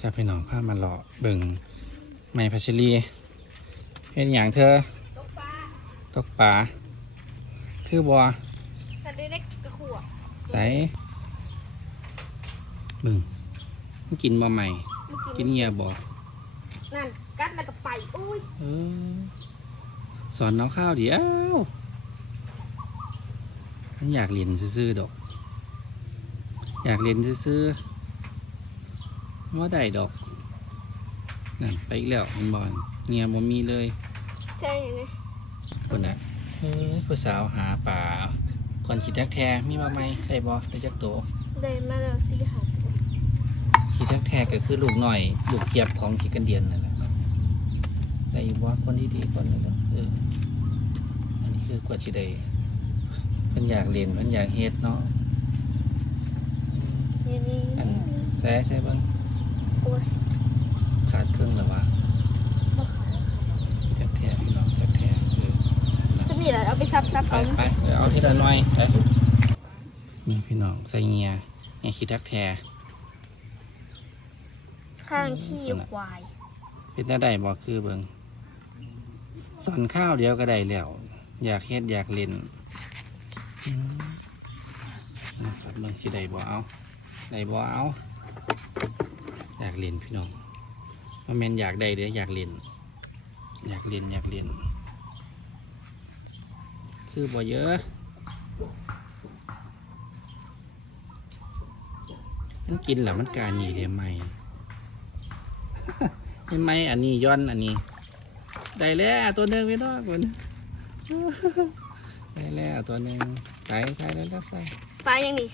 ครับพี่น้องพามาเลาะเบิ่งไม้พัชรีเฮ็ดหยังเธอตกปลาตกปลาคือบัวแต่เด็กๆกระขวบใสเบิ่งมันกินบ่ใหม่กินเหยื่อบ่นั่นกัดแล้วก็ไปอุ้ยเออสอนน้องข้าวเดี๋ยวมันอยากเรียนซื่อๆดอก อยากเรียนซื่อๆ ว่าได้ดอกนั่นไปอีกแล้วมันบอลเงียบ่มีเลยใช่ไหมคนน่ะเฮ้ยผู้สาวหาป่าก่อนคิดแท็กแท้มีมาไหมได้บ่ได้จักโตวได้มาแล้วสี่หาตัวคิดแท็กแท้ก็คือลูกหน่อย ลูกเกียบของขีกันเดียนนั่นแหละได้อยู่บ่คนดีๆคนนึงแล้วเอออันนี้คือกว่าสิได้เพิ่นอยากเรียนเพิ่นอยากเฮ็ดเนาะนี่นี่อันใส่ใส่เบิ่งโอ้ย ขาดเครื่องแล้ววะบ่ขายแท็กแท้พี่น้องแท็กแท้เออจะมีอะไรเอาไปซับซับไปเอาไปเดี๋ยวเอาทีละหน่อยไปนี่พี่น้องใส่เงียนี่คิดแท็กแท้ข้างขี้ควาย เป็นได้ได้บ่คือเบิงสอนข้าวเดียวก็ได้แล้ว อยากเฮ็ดอยากเล่นอืมนะครับเบิ่งสิได้บ่เอาได้บ่เอาอยากเล่นพี่น้องมันแม่นอยากได้เด้ออยากเล่นอยากเล่นอยากเล่นคือบ่เยอะมันกินแล้วมันกาหนีได้ไหมไม่ไหมอันนี้ย้อนอันนี้ ได้แล้วตัวหนึ่งพี่น้องคนได้แล้วตัวหนึ่งใส่ใส่แล้วใส่ปลายังนี่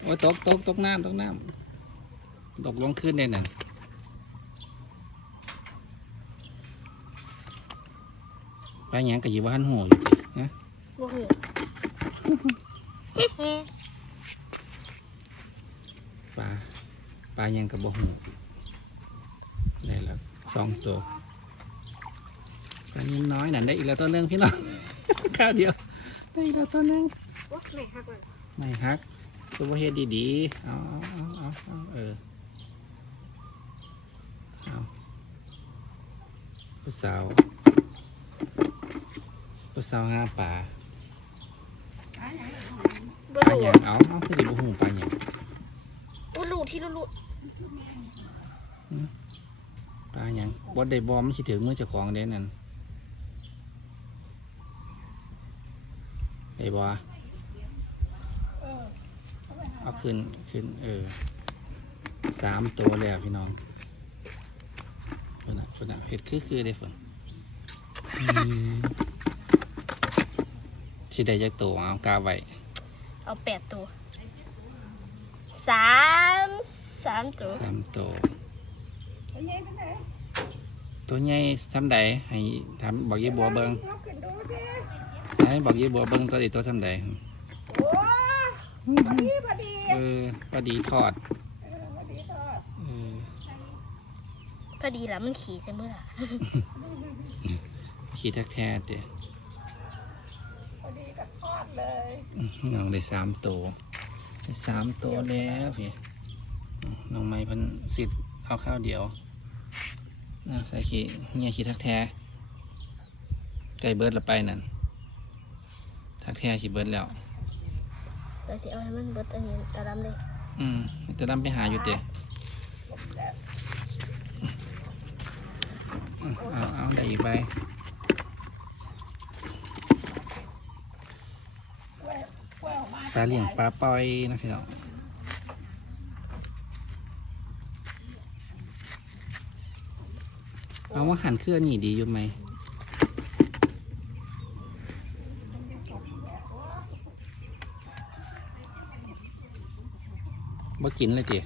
โอ้ยตกตกตกน้ำตกน้ำ ตกลงขึ้นได้นั่นปลาหยังกับยีบ้านหูอยู่นะบ่หูปลาปลาหยังกับบ่หูได้แล้วสองตัวปลานิดน้อยนั่นได้อีกแล้วตัวหนึ่งพี่น้องข้าวเดียวได้อีกแล้วตัวหนึ่งว้าแม่ฮักเลยไม่ฮักตัวประเฮ็ดดีๆเอาเอาเอาเอาเอาเออเอา ผู้สาวผู้สาวหาปลาบ่ปลารู้หยังเอาเอาคือสิบุหูปลาหยังบ่รู้ที่รู้ปลาหยังบดได้บอมมันสิถึงมือเจ้าของเด้นั่นได้บอเอาขึ้นขึ้นเออสามตัวแล้วพี่น้อง คนน่ะคนน่ะเห็ดคือคือได้ฝนสิได้จักตัวเอากาไว้เอาแปดตัวสามสามตัวสามตัวตัวใหญ่ทำใดให้ทำบอกยี่บัวเบิงให้บอกยี่บัวเบิงตัวอีตัวทำใดโอ้พอดีพอดีเออพอดีทอด เออพอดีทอด เออ พอดีแล้วมันขี่ใส่มือละขี้แท้แท้ๆเดี๋ยพอดีกับทอดเลยน้องได้สามตัวได้สามตัวแล้วพี่น้องไม้เพันสิทธิ์เอาข้าวเดียวน่าใส่ขี้เนี่ยขี้ทักแท้ไก่เบิร์ดละไปนั่นทักแท้ขี้เบิร์ดแล้วเดี๋ยวสิเอาให้มันเบิดอันนี้ตาดำเลยอืมจะดำไปหาอยู่เตะ เอาเอาได้อีกใบปลาเลี้ยงปลาปล่อยนะพี่น้องเอาว่าหันเครื่องนี่ดีอยู่ไหมบ่กินเลยจ๊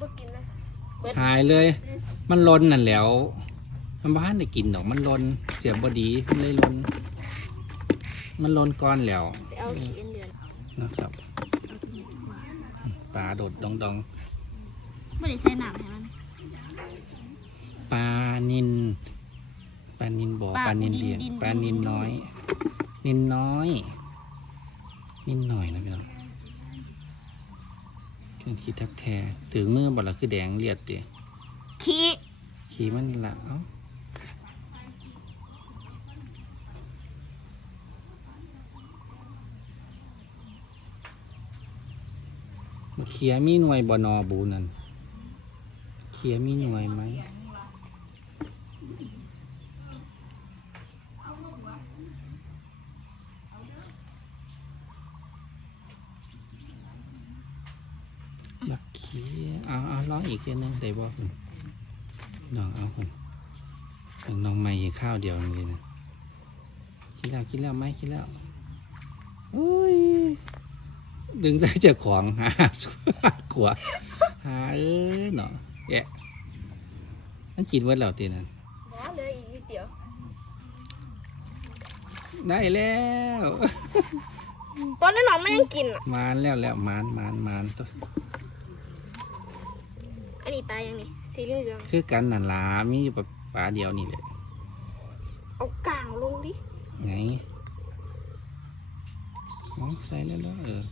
บ่กินนะหายเลย มันล้นนั่นแล้ว มันบ้านได้กินดอกมันลนเสียบบดีมันเลยลนมันลนก้อนแล้วไปเอาขี้เอ็นเดือนนะครับปลาโดดดองดองไม่ได้ใส่น้ำให้มันปลานินปลานินบ่อปลาปลานินเลี้ยงดินดินปลานินน้อย นินน้อย นินหน่อยนะพี่น้องมันขี้ทักแท้ถือมือบ่ละคือแดงเลียดติขี้ขี้มันละเอ้า เขียมีหน่วยบนอบูนั่นเขียมีหน่วยไหมบักเขียเอาเอาร้องอีกเทียหนึงได้บ่คุณน้องเอาคุณน้องไม่ข้าวเดียวนี่นะกินแล้วกินแล้วไหมกินแล้วโอ้ย ดึงใส่เจ้าของหาขวาหาเอ้ยเนาะแยะนั่นกินไว้แล้วตีนั้นบอสเลยอีกนิดเดียว ได้แล้วตอนนั้นน้องไม่ยังกินอะมานแล้วแล้วมานมานมานตัวอันนี้ตายยังนี่สีเหลืองคือกันนั่นล่ะมีอยู่ปลาเดียวนี่แหละๆเอากลางลงดิ ไงอ๋อใส่แล้วแล้วเออ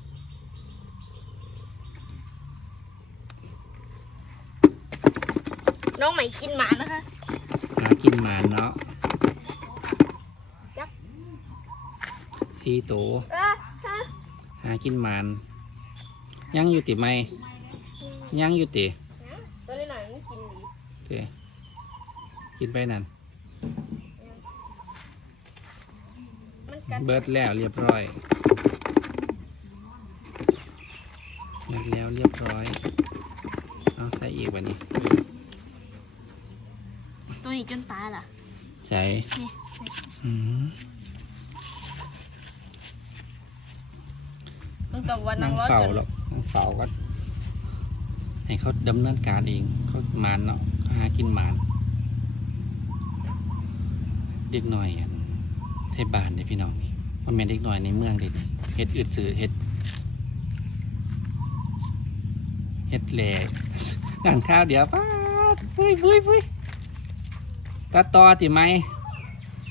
น้องใหม่กินหมานะคะหากินหมานเนาะจักสีโตเออฮะหากินหมานยังอยู่ติไหมยังอยู่ติตัวนี้หน่อยมันกินดีเตกินไปนั่นมันกัดเบิดแล้วเรียบร้อยเบิดแล้วเรียบร้อย เอาใส่อีกวันนี้ตัว นี้จนตายล่ะใส่นี่อืมต้องกับวันนันั่งงร้อนเฝ้าจนหรอกนั่งเฝ้าก็ให้เขาดำเนินการเองเขามานเนาะเขาหากินหมานเด็กหน่อยอะเทศบาลเนี่ยพี่น้องนี่มันเป็นเด็กหน่อยในเมืองเด็กเฮ็ดอึดสื่อเฮ็ดเฮ็ดแหล่งานข้าวเดี๋ยวป้าดปุ้ยปุ้ยปุ้ย ตัดต่อติไหม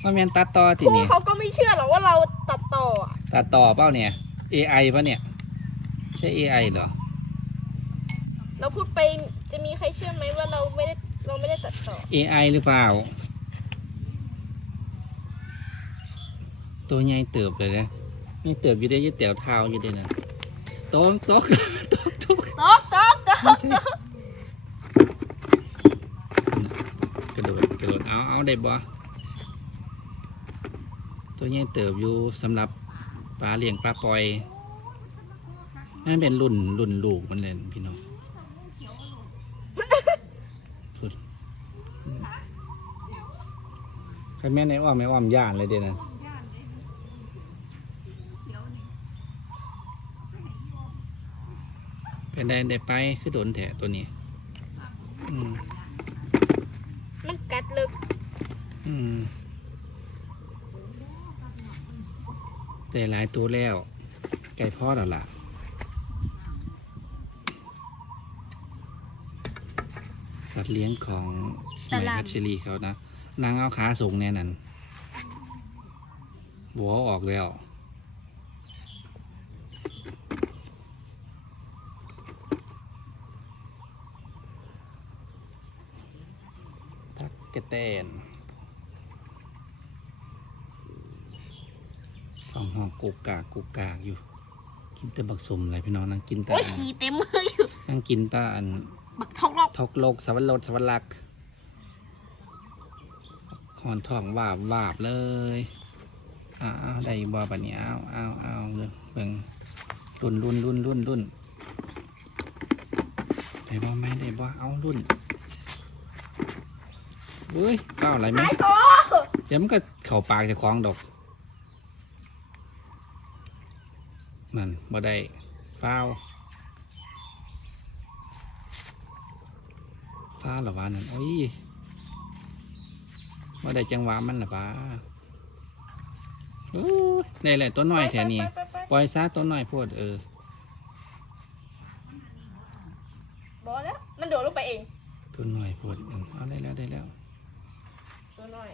ว่าแมนตัดต่อติครูเนี่ยเขาก็ไม่เชื่อหรอกว่าเราตัดต่ออะตัดต่อเปล่าเนี่ย AI ป่ะเนี่ย ใช่ AI เหรอ เราพูดไปจะมีใครเชื่อไหมว่าเราไม่ได้เราไม่ได้ตัดต่อ AI หรือเปล่า ตัวใหญ่เติบเลยนะนี่เติบอยู่ได้ยี่แต๋วเท้าอยู่ได้นะโต๊ะโต๊ะโต๊ะโต๊ะต๊อกต๊อกต๊อกไม่ใช่ กระโดดกระโดด เอาเอาได้บ่ตัวใหญ่เติบอยู่สำหรับปลาเลี้ยงปลาปล่อยนั่นเป็นรุ่นรุ่นลูกมันเลยพี่น้องสุดใครแม่ในอ้อมไม่อ้อมย่านเลยเด้นะเป็นได้ได้ไปคือโดนแถะตัวนี้ อืม มันกัดลึก อืมแต่หลายตัวแล้ว ไก่ทอดแล้วล่ะสัตว์เลี้ยงของแม่พัชรีเขานะ นางเอาขาสูงแน่นั่นบัวออกแล้ว ทักกะแตนท้องห้องกุกกากกุกกากอยู่ กินแต่บักสมอะไรพี่น้องนั่งกินแต่โอ้ยอันขี่เต็มมืออยู่ นั่งกินแต่อันบักทอกลอกทอกโลกสวรรค์สวรรลักหอนท้องวาบวาบเลยอ้าวอ้าวได้บ่ปะเนี่ยอ้าวอ้าวอ้าวเบิ่งเบิ่งรุ่นรุ่นรุ่นรุ่นรุ่นได้บ่ไหมได้บ่เอารุ่น เฮ้ยเป้าอะไรไหมไอ้โตเดี๋ยวมันก็เข่าปากเจะคล้าของดอกนั่นบ่ได้เฝ้าวฟ้าวเหรอวะนั่นโอ้ยบ่ได้จังหวะมันเหรอวะโอ้ยได้แหละตัวน้อยแถวนี้ไปไปไปปล่อยซะตัวน้อยโพดเออ บอกแล้ว มันโดดลงไปเองตัวน้อยโพดเออเอาได้แล้วได้แล้วตัวน้อย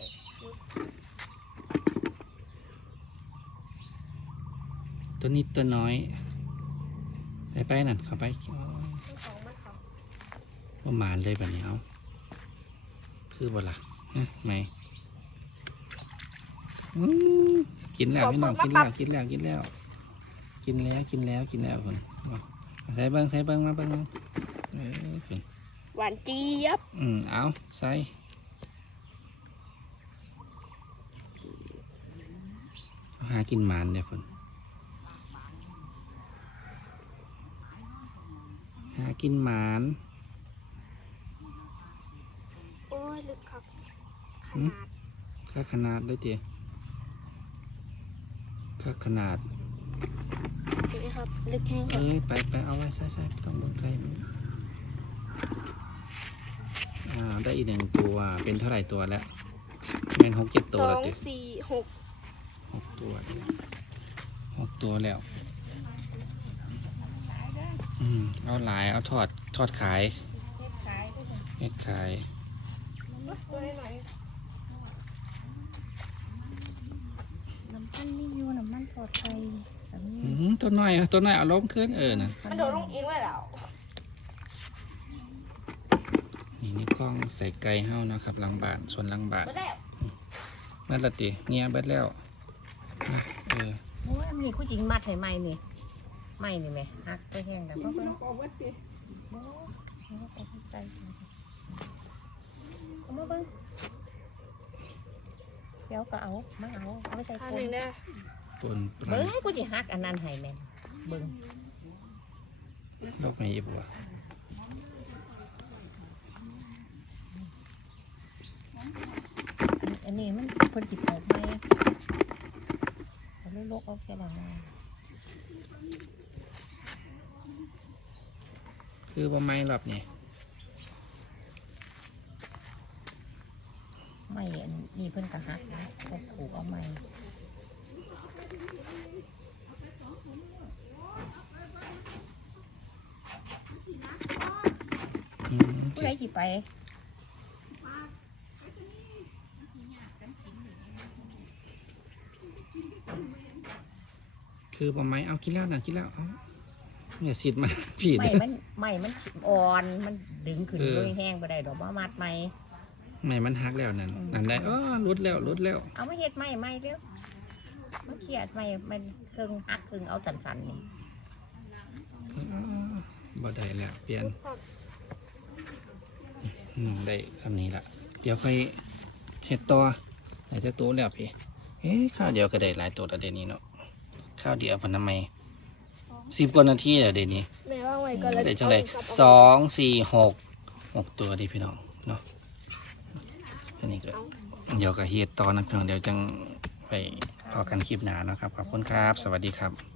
ตัวนี้ตัวน้อยไปไปนั่นเข้าไปของมันเขาว่าหมานเลยแบบนี้เอาคือบ่ล่ะฮะไหมอื้อกินแล้วพี่น้องกินแล้วกินแล้วกินแล้ว กินแล้วกินแล้วกินแล้วคนเอาใส่เบิ้งใส่เบิ้งมาเบิ้งเออคนหวานเจี๊ยบอืมเอาใส่หากินหมานเนี่ยคน หากินหมานโอ้ยลึกครับขหืมนาดค่าขนาดด้วยเจีค่าขนาดนี่ครับลึกแห้งครัเอ้บยไปไปเอาไว้ใส่ใส่ต้องเบิ่งไกลมันอ่าได้อีกหนึ่งตัวเป็นเท่าไหร่ตัวแล้วแมนหกเจ็ดตัสวอแล้วงเจีสี่หกหกตัวหกตัวแล้ว อืมเอาหลายเอาทอดทอดขายขายด้วยกันเม็ดขายตัวหน่อยน้ำมันนี่อยู่น้ำมันทอดไข่แบบอืนี้มตัวน้อยเอาตัวน้อยเอาล้มขึ้นเออนะมันโดดลงเองไว้แล้วนี่นี่กล้องใส่ไก่เฮ้านะครับหลังบานส่วนหลังบานมาแล้วนั่นละติเงียเบิดแล้วนะเออโอ้ยมีผู้จริงมัดให้ไหมนี่ ไหมนี่ไหมหักไปแห้งแต่กิก็นเพิ่งนกเอาไว้ดิโอ้ยเอาไปใส่เอามาเบิ้งเดี๋ยวก็เอามาเอาเอาไปใส่ทานโฟหนึ่มงเด้อปนปรัเบิ้นงกูจะหักอันนั้นให้แม่นเบิ้งโรคไม่อีบัวอันนี้มันเพิ่นจิตออกไหมเอาลูกๆเอาแค่นั้นนะ คือว่าไม่หรอบนี่ไม่อันนี่เพิ่นก็หักนะเอาผูกเอาไหมอืมผู้ใดจิไปคือว่าไม่เอากินแล้วนะกินแล้ว เอาเนี่ยสิทธิ์มาผิดไม่มันไม่มันอ่อนมันดึงขึ้นเออเลยแห้งไปได้ดอกว่ามัดไหมไม่มันหักแล้วนั่นนั่นได้อ๋อรุดแล้วรุดแล้ว เอามาเฮ็ดไหมไหมเร็วมันเขียดไหมมันเครื่องหักเครื่องเอาสันๆนี่อ๋อบ่ได้แล้วเปลี่ยนอืมได้สำนี้ละเดี๋ยวค่อยเช็ดตัวไหนจะตัวแล้วพี่เอ๊ะข้าวเดียวก็ได้หลายตัวแล้วเดี๋ยวนี้เนาะข้าวเดียวพนทำไม สิบกว่านาทีแล้วเดี๋ยวนี้แม่ว่างไว้ก่อนแล้วเดี๋ยวจังไรเอาสองสี่หกหกตัวดิพี่น้องเนาะอันนี้ก็เดี๋ยวก็เฮ็ดต่อนะพี่น้องเดี๋ยวจังไปพอกันคลิปหนาเนาะครับขอบคุณครับ สวัสดีครับ